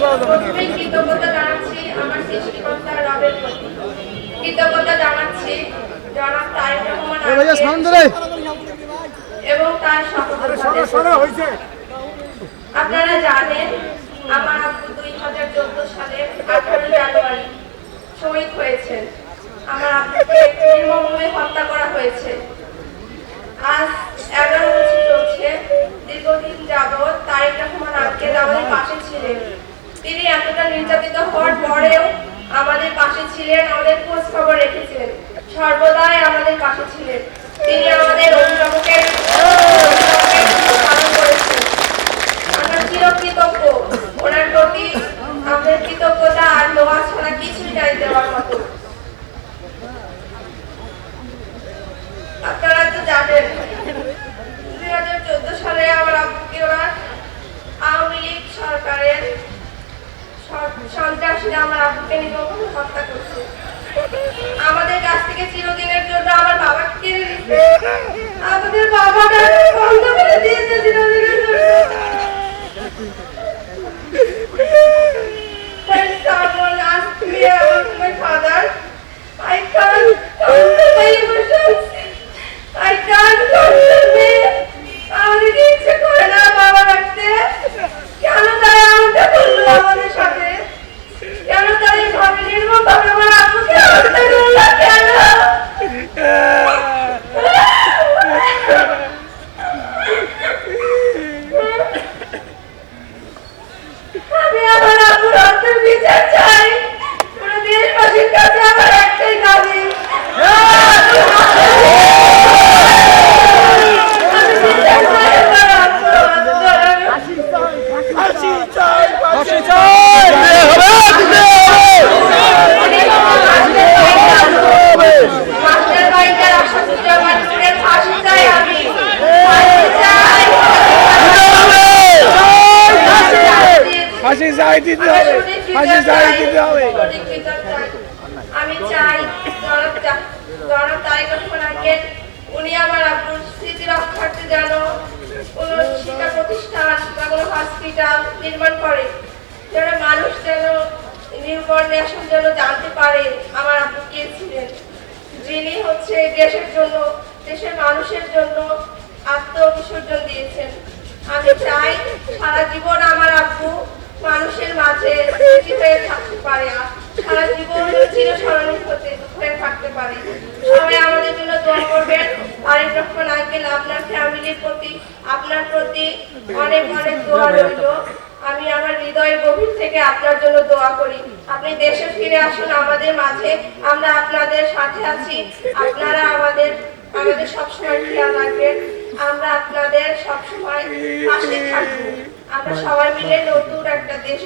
প্রথমে কৃতজ্ঞতা জানাচ্ছি আমার সৃষ্টিকর্তা রবের প্রতি। কৃতজ্ঞতা জানাচ্ছি জনাব তারেক রহমান এবং তার সহযোগীদের। আপনারা জানেন আমার আব্বু 2014 সালের 18 জানুয়ারি শহীদ হয়েছেন। আমার আব্বুকে নির্মমভাবে হত্যা করা হয়েছে। আজ 11 বছর চলছে। দীর্ঘদিন যাবৎ তারেক রহমান আঙ্কেল আমাদের পাশে ছিলেন। তিনি এতটা নির্যাতিত হওয়ার পরেও আমাদের পাশে ছিলেন, আমাদের খোঁজ খবর রেখেছেন, সর্বদাই আমাদের পাশে ছিলেন। তিনি আমাদের অভিভাবকের পালন করেছেন। আমরা চিরকৃতজ্ঞ ওনার প্রতি। আমাদের কৃতজ্ঞতা আর দোয়া ছাড়া কিছুই নাই দেওয়ার মতো। আপনারা তো জানেন 2014 সালে আমার আব্বুকে ওরা আওয়ামী লীগ সরকারের সন্ত্রাসীরা আমার আব্বুকে নির্মমভাবে হত্যা করছে। আমাদের কাছ থেকে চিরদিনের জন্য আমার বাবাকে কেড়ে নিচ্ছে। আমাদের বাবাটা বন্ধ করে দিয়েছে চিরদিনের জন্য। Someone asked me about my father. I can't control my emotions. I can't control me. আমাদের ইচ্ছে করে না বাবা রাখতে। কেন তারা এমনটা করলো আমাদের সাথে? কেন তারা এইভাবে নির্মমভাবে আমার আব্বুকে হত্যা করলো? কেন? আমি আমার আব্বুর হত্যার বিচার চাই। পুরো দেশবাসীর কাছে আমার একটাই দাবি, আমি চাই জনাব তারেক রহমান আঙ্কেল উনি আমার আব্বুর স্মৃতি রক্ষার্থে যেন কোন শিক্ষা প্রতিষ্ঠান বা কোনো হসপিটাল নির্মাণ করে, যেন মানুষ যেন নির্ভর ন্যাশন যেন জানতে পারে আমার আব্বু কে ছিলেন, যিনি হচ্ছে দেশের জন্য, দেশের মানুষের জন্য আত্মবিসর্জন দিয়েছেন। আমি চাই সারা জীবন আমার আব্বু মানুষের মাঝে স্মৃতি হয়ে থাকতে পারে, সারা জীবন চিরস্মরণীয় হয়ে থাকতে পারে। সবাই আমাদের জন্য দোয়া করবেন। তারেক রহমান আঙ্কেল আপনার ফ্যামিলির প্রতি, আপনার প্রতি অনেক অনেক দোয়া রইল। আমি আমার হৃদয়ের গভীর থেকে আপনার জন্য দোয়া করি। আপনি দেশে ফিরে আসুন আমাদের মাঝে, আমরা আপনাদের সাথে আছি। আপনারা আমাদের সবসময় খেয়াল রাখবেন, আমরা আপনাদের সবসময় পাশে থাকবো। আমরা সবাই মিলে নতুন একটা দেশ